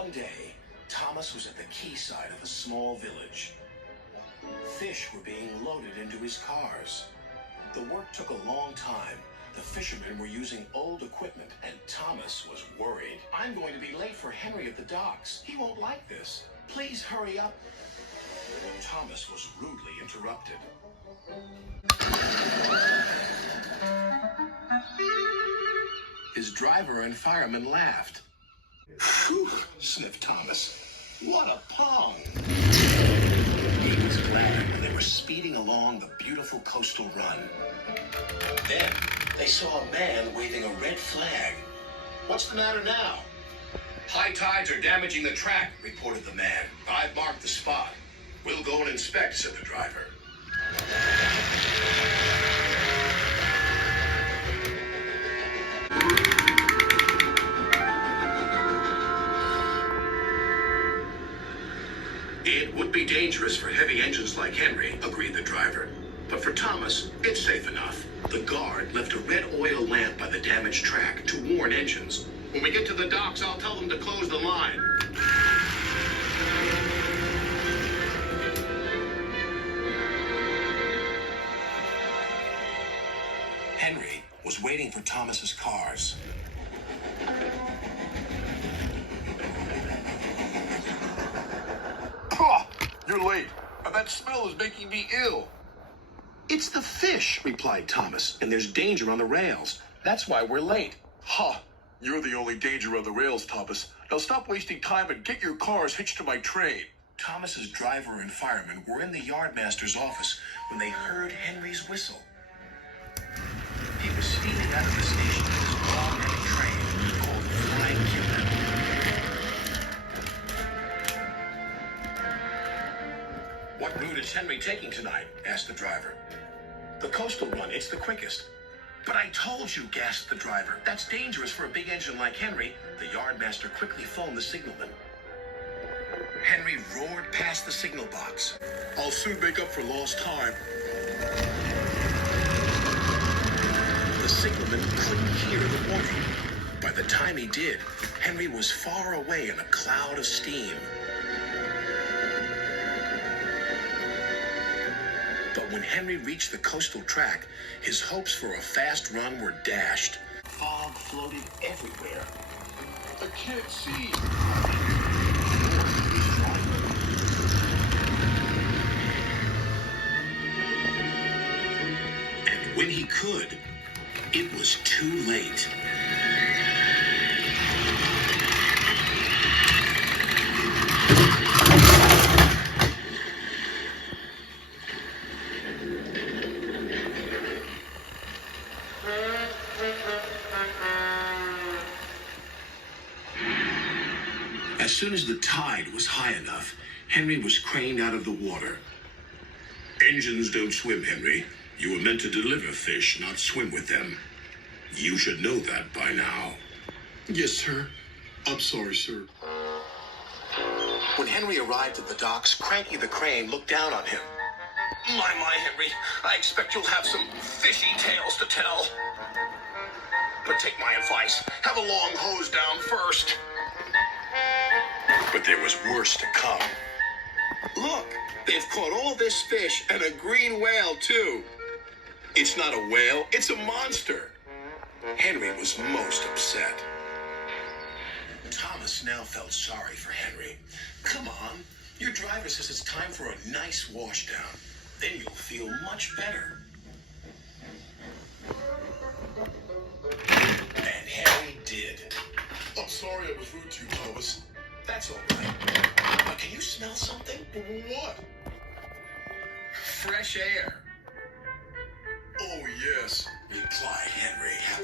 One day, Thomas was at the quayside of a small village. Fish were being loaded into his cars. The work took a long time. The fishermen were using old equipment, and Thomas was worried. I'm going to be late for Henry at the docks. He won't like this. Please hurry up. Thomas was rudely interrupted. His driver and fireman laughed. Phew, sniffed Thomas. What a pong! He was glad when they were speeding along the beautiful coastal run. Then they saw a man waving a red flag. What's the matter now? High tides are damaging the track, reported the man. I've marked the spot. We'll go and inspect, said the driver. It would be dangerous for heavy engines like Henry, agreed the driver. But for Thomas, it's safe enough. The guard left a red oil lamp by the damaged track to warn engines. When we get to the docks, I'll tell them to close the line. Henry was waiting for Thomas's cars. You're late, and that smell is making me ill. It's the fish, replied Thomas, and there's danger on the rails. That's why we're late. Ha! You're the only danger on the rails, Thomas. Now stop wasting time and get your cars hitched to my train. Thomas's driver and fireman were in the yardmaster's office when they heard Henry's whistle. He was speeding out of the station in his long-running train called the Flying Cupid. What route is Henry taking tonight? Asked the driver. The coastal one, it's the quickest. But I told you, gasped the driver. That's dangerous for a big engine like Henry. The yardmaster quickly phoned the signalman. Henry roared past the signal box. I'll soon make up for lost time. The signalman couldn't hear the warning. By the time he did, Henry was far away in a cloud of steam. But when Henry reached the coastal track, his hopes for a fast run were dashed. Fog floated everywhere. I can't see. And when he could, it was too late. As soon as the tide was high enough, Henry was craned out of the water. Engines don't swim, Henry. You were meant to deliver fish, not swim with them. You should know that by now. Yes, sir. I'm sorry, sir. When Henry arrived at the docks, Cranky the Crane looked down on him. My, Henry, I expect you'll have some fishy tales to tell. But take my advice. Have a long hose down first. But there was worse to come. Look, they've caught all this fish and a green whale, too. It's not a whale, it's a monster. Henry was most upset. Thomas now felt sorry for Henry. Come on, your driver says it's time for a nice washdown. Then you'll feel much better. And Henry did. I'm sorry I was rude to you, Thomas. That's all right. But can you smell something? What? Fresh air, Oh, yes. replied Henry.